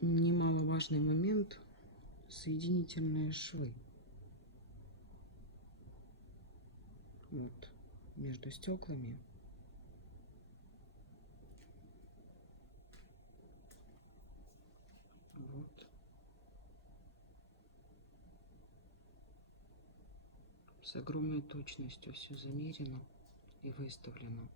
немаловажный момент — соединительные швы. Вот, между стеклами. Вот. С огромной точностью все замерено и выставлено.